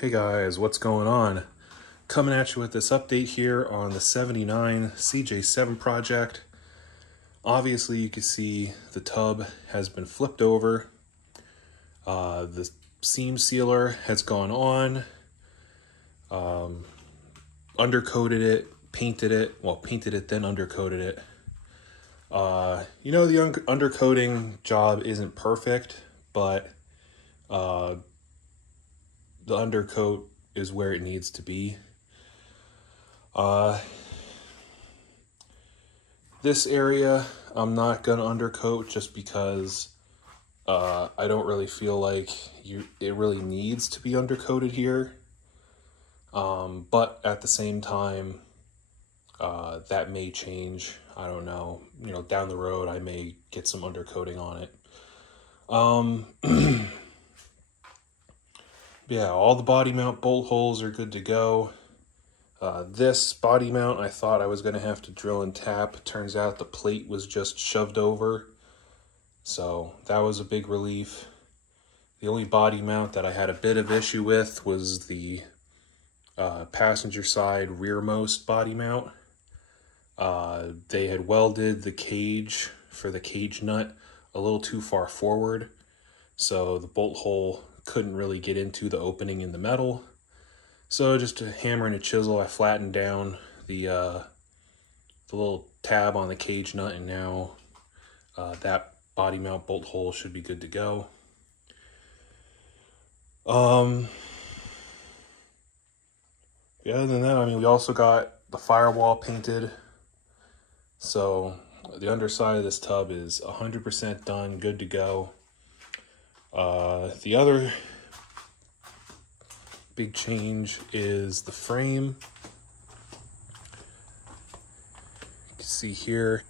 Hey guys, what's going on? Coming at you with this update here on the 79 CJ7 project. Obviously you can see the tub has been flipped over. The seam sealer has gone on. Undercoated it, painted it, well painted it then undercoated it. You know, the undercoating job isn't perfect, but the undercoat is where it needs to be. This area I'm not gonna undercoat just because I don't really feel like it really needs to be undercoated here. But at the same time, that may change. I don't know. You know, down the road I may get some undercoating on it. Yeah, all the body mount bolt holes are good to go. This body mount I thought I was going to have to drill and tap. Turns out the plate was just shoved over. So that was a big relief. The only body mount that I had a bit of issue with was the passenger side rearmost body mount. They had welded the cage for the cage nut a little too far forward. So the bolt hole couldn't really get into the opening in the metal. So just a hammer and a chisel, I flattened down the little tab on the cage nut, and now that body mount bolt hole should be good to go. Yeah, other than that, I mean, we also got the firewall painted. So the underside of this tub is 100% done, good to go. The other big change is the frame. You can see here,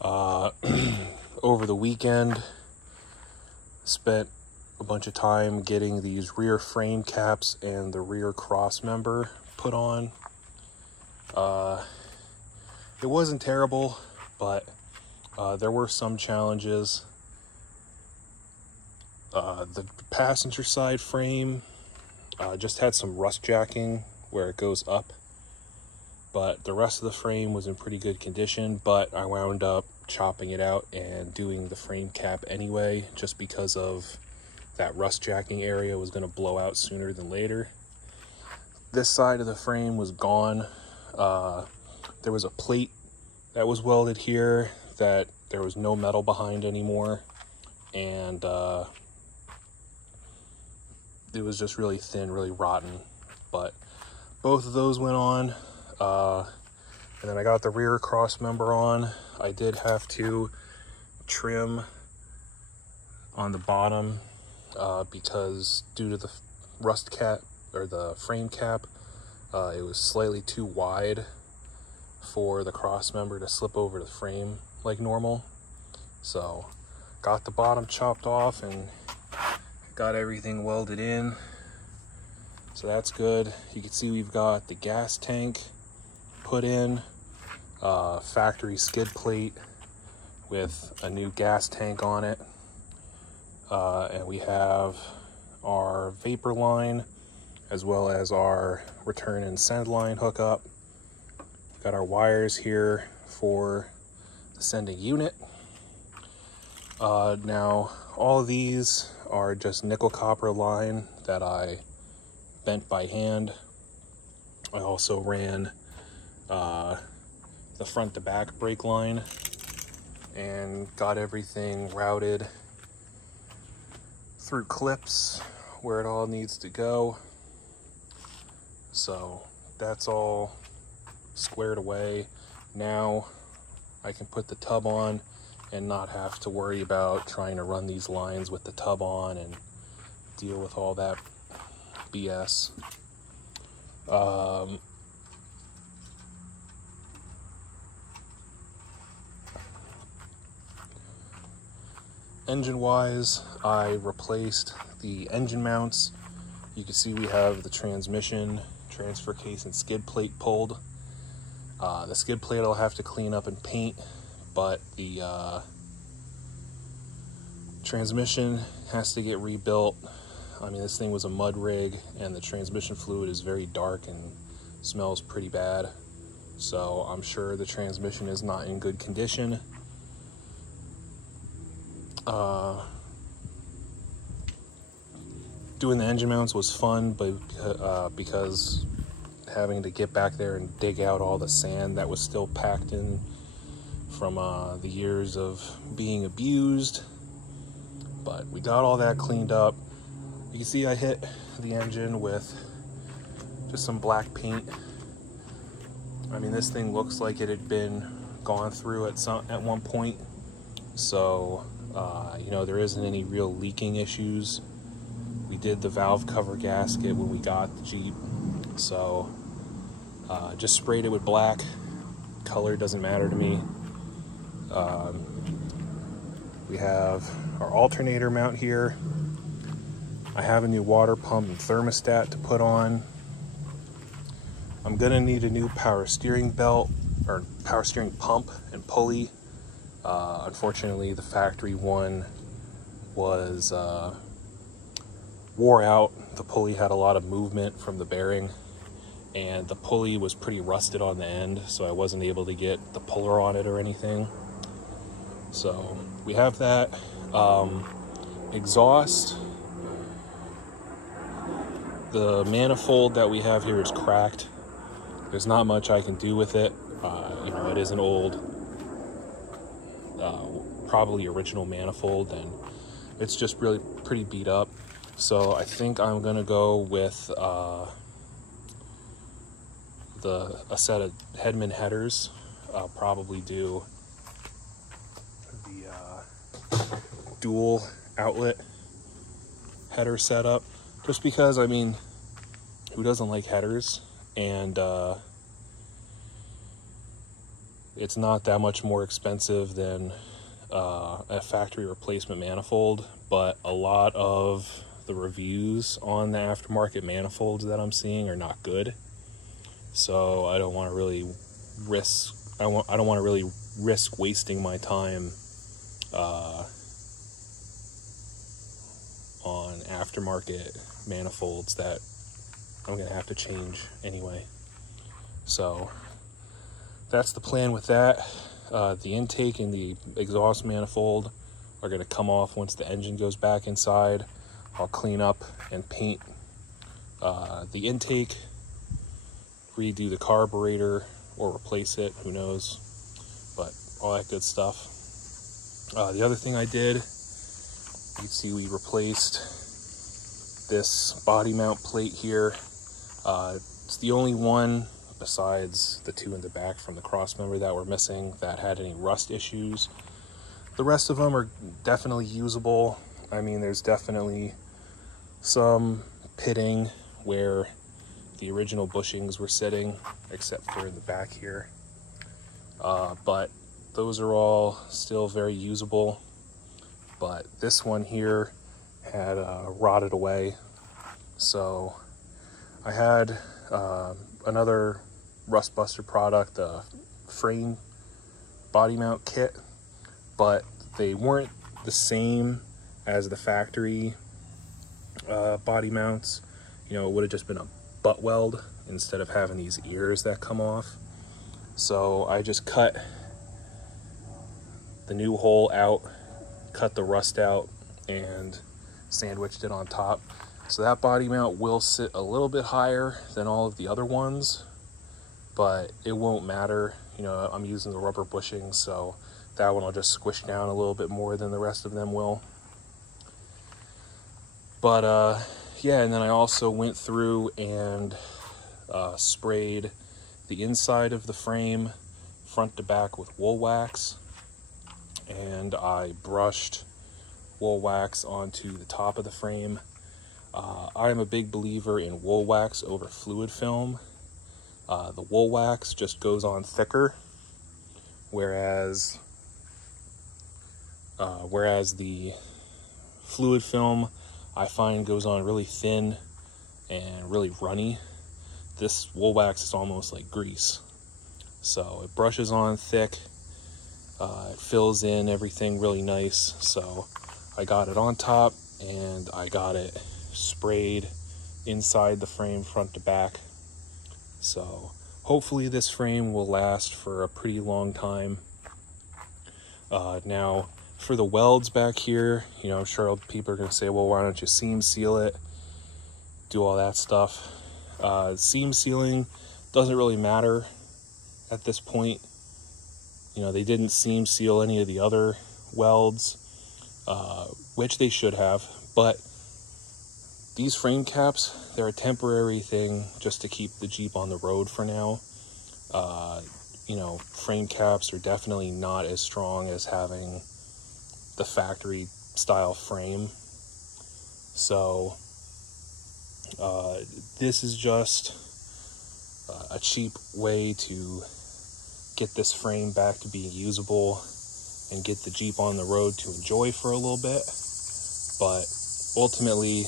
over the weekend, spent a bunch of time getting these rear frame caps and the rear cross member put on. It wasn't terrible, but there were some challenges. The passenger side frame just had some rust jacking where it goes up, but the rest of the frame was in pretty good condition. But I wound up chopping it out and doing the frame cap anyway, just because of that rust jacking area was going to blow out sooner than later. This side of the frame was gone. There was a plate that was welded here that there was no metal behind anymore, and it was just really thin, really rotten. But both of those went on, and then I got the rear cross member on. I did have to trim on the bottom because due to the rust cap, or the frame cap, it was slightly too wide for the cross member to slip over the frame like normal. So got the bottom chopped off and got everything welded in, so that's good. You can see we've got the gas tank put in, factory skid plate with a new gas tank on it, and we have our vapor line as well as our return and send line hookup. Got our wires here for the sending unit. Now all of these are just nickel copper line that I bent by hand. I also ran the front to back brake line and got everything routed through clips where it all needs to go. So that's all squared away. Now I can put the tub on and not have to worry about trying to run these lines with the tub on and deal with all that BS. Engine wise, I replaced the engine mounts. You can see we have the transmission, transfer case, and skid plate pulled. The skid plate I'll have to clean up and paint, but the transmission has to get rebuilt. I mean, this thing was a mud rig, and the transmission fluid is very dark and smells pretty bad. So I'm sure the transmission is not in good condition. Doing the engine mounts was fun, but because having to get back there and dig out all the sand that was still packed in from the years of being abused. But we got all that cleaned up. You can see I hit the engine with just some black paint. I mean, this thing looks like it had been gone through at one point. So, you know, there isn't any real leaking issues. We did the valve cover gasket when we got the Jeep. So, just sprayed it with black. Color doesn't matter to me. We have our alternator mount here. I have a new water pump and thermostat to put on. I'm gonna need a new power steering belt, or power steering pump and pulley. Unfortunately, the factory one was wore out. The pulley had a lot of movement from the bearing, and the pulley was pretty rusted on the end, so I wasn't able to get the puller on it or anything. So we have that. Exhaust. The manifold that we have here is cracked. There's not much I can do with it. You know, it is an old, probably original manifold, and it's just really pretty beat up. So I think I'm gonna go with a set of Hedman headers. I'll probably do the dual outlet header setup, just because, I mean, who doesn't like headers? And it's not that much more expensive than a factory replacement manifold, but a lot of the reviews on the aftermarket manifolds that I'm seeing are not good. So I don't want to really risk. I don't want to really risk wasting my time on aftermarket manifolds that I'm gonna have to change anyway. So that's the plan with that. The intake and the exhaust manifold are gonna come off once the engine goes back inside. I'll clean up and paint the intake, redo the carburetor, or replace it, who knows, but all that good stuff. The other thing I did, you can see we replaced this body mount plate here. It's the only one besides the two in the back from the cross member that were missing that had any rust issues. The rest of them are definitely usable. I mean, there's definitely some pitting where the original bushings were sitting, except for in the back here. But those are all still very usable. But this one here had rotted away. So I had another Rust Buster product, a frame body mount kit, but they weren't the same as the factory body mounts. You know, it would have just been a butt weld instead of having these ears that come off. So I just cut the new hole out, cut the rust out, and sandwiched it on top. So that body mount will sit a little bit higher than all of the other ones, but it won't matter. You know, I'm using the rubber bushings, so that one will just squish down a little bit more than the rest of them will. But yeah, and then I also went through and sprayed the inside of the frame front to back with wool wax, and I brushed wool wax onto the top of the frame. I'm a big believer in wool wax over fluid film. The wool wax just goes on thicker, whereas the fluid film I find goes on really thin and really runny. This wool wax is almost like grease. So it brushes on thick, it fills in everything really nice. So I got it on top and I got it sprayed inside the frame front to back. So hopefully this frame will last for a pretty long time. Now for the welds back here, you know, I'm sure people are going to say, well, why don't you seam seal it, do all that stuff. Seam sealing doesn't really matter at this point. You know, they didn't seam seal any of the other welds, which they should have, but these frame caps, they're a temporary thing just to keep the Jeep on the road for now. You know, frame caps are definitely not as strong as having the factory style frame. So this is just a cheap way to get this frame back to being usable and get the Jeep on the road to enjoy for a little bit. But ultimately,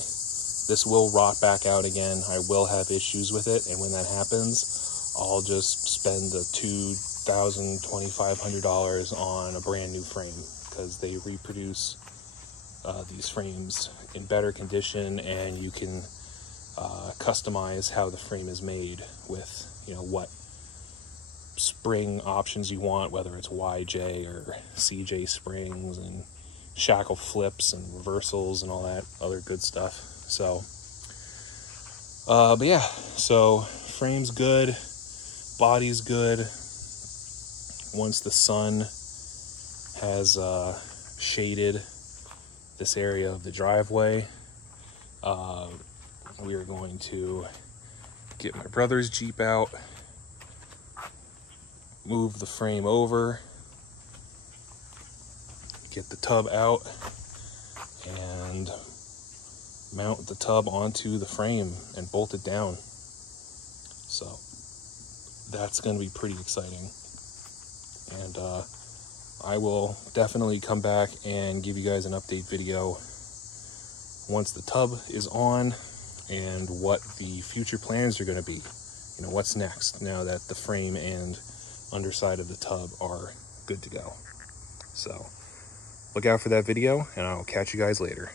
this will rot back out again. I will have issues with it, and when that happens, I'll just spend the $2,000, $2,500 on a brand new frame, because they reproduce these frames in better condition, and you can customize how the frame is made with, you know, what spring options you want, whether it's YJ or CJ springs and shackle flips and reversals and all that other good stuff. So but yeah, so frame's good, body's good. Once the sun has shaded this area of the driveway, we are going to get my brother's Jeep out, move the frame over, get the tub out, and mount the tub onto the frame and bolt it down. So that's going to be pretty exciting. And I will definitely come back and give you guys an update video once the tub is on and what the future plans are going to be. You know, what's next now that the frame and underside of the tub are good to go. So look out for that video, and I'll catch you guys later.